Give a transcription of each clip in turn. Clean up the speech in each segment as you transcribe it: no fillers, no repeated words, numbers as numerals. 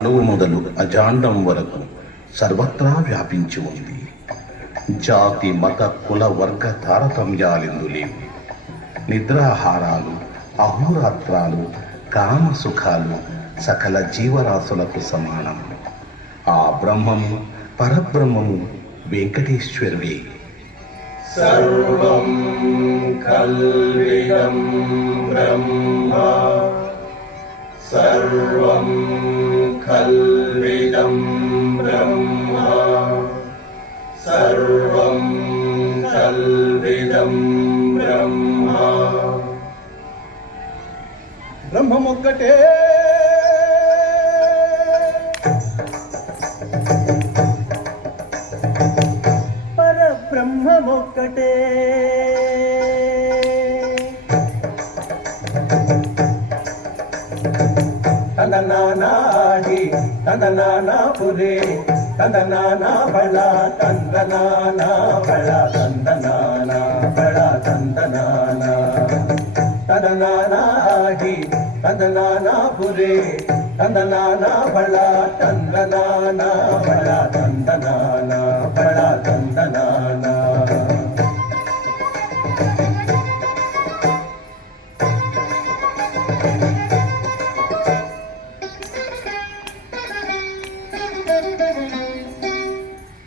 అణువు మొదలు అజాండం వరకు సర్వత్రా వ్యాపించి ఉంది. జాతి మత కుల వర్గ తారతమ్యాలెందు లేవు. నిద్రాహారాలు, అహోరాత్రాలు, కామ సుఖాలు సకల జీవరాశులకు సమానం. ఆ బ్రహ్మము పరబ్రహ్మము వెంకటేశ్వరుడే. సర్వం కల్విదం బ్రహ్మ, సర్వం కల్విదం బ్రహ్మ, సర్వం కల్విదం బ్రహ్మ. బ్రహ్మమొక్కటే, పరబ్రహ్మమొక్కటే. తందనానాహి తందనానా పురే, తందనానా బళ తందనానా బళ, తందనానా బళ తందనానా. తందనానాహి తందనానా పురే, తందనానా బళ తందనానా బళ, తందనానా బళ తందనానా.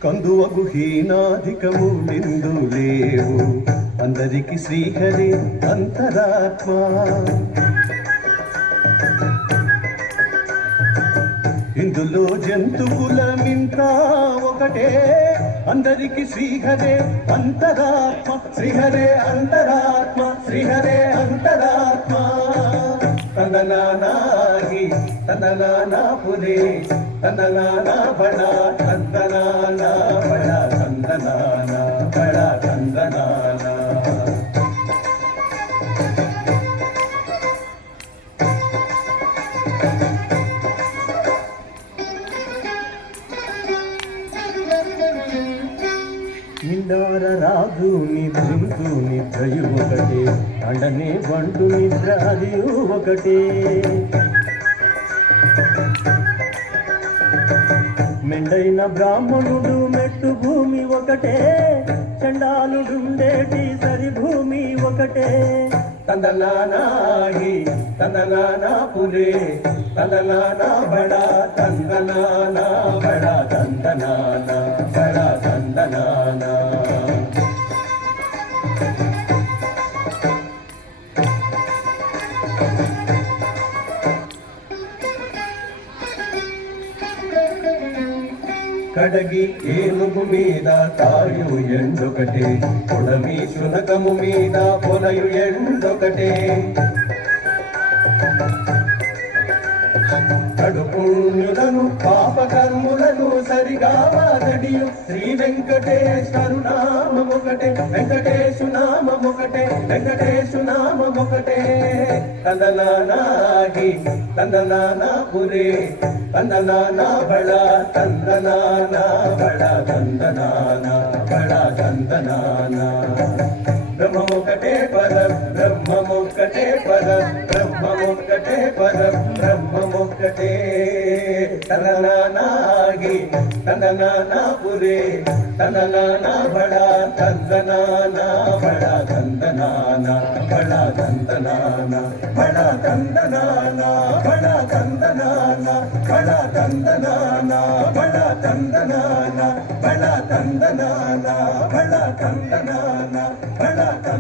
కందువగు హీనాధికము నిందు లేవు, అందరికి శ్రీహరి అంతరాత్మ. ఇందులో జంతువుల మింత ఒకటే, అందరికి శ్రీహరే అంతరాత్మ, శ్రీహరే అంతరాత్మ, శ్రీహరే అంతరాత్మ. తందనానాహి తందనానా పురే, తందనానా బళ తందనానా బళ, తందనానా బళ తందనానా. నిండార రాజు నిద్రించు నిద్రయు ఒకటే, అండనే బండు నిద్ర అది ఒకటే. మెండైన బ్రాహ్మణుడు మెట్టు భూమి ఒకటే, చండాలుడుండేటి సరి భూమి ఒకటే. తందనానాహి తందనానా పురే, తందనానా బళ తందనానా బళ, తందనానా బళ తందనానా. కడగి ఏనుగు మీద తాయు ఎండొకటే, పొడమి శునకము మీద పొలయు ఎండొకటే. కడుపుణ్యులను పాపకర్ములను సరిగా వాదడియు శ్రీ వెంకటేశ్వరు నామమొకటే, వెంకటేశు నామమొకటే, వెంకటేశు నామమొకటే. తందనానాహి తందనానా పురే, తందనానా బళ తందనానా బళ, తందనానా బళ తందనానా. బ్రహ్మమొక్కటే పర బ్రహ్మమొక్కటే పర బ్రహ్మమొక్కటే పర బ్రహ్మమొక్కటే. తందనానాహి తందనానా పురే, తందనానా బళ తందనానా బళ, తందనానా బళ తందనానా బళ తందనానా బళ తందనానా బళ తందనానా బళ తందనానా బళ తందనానా బళ తందనానా బళ.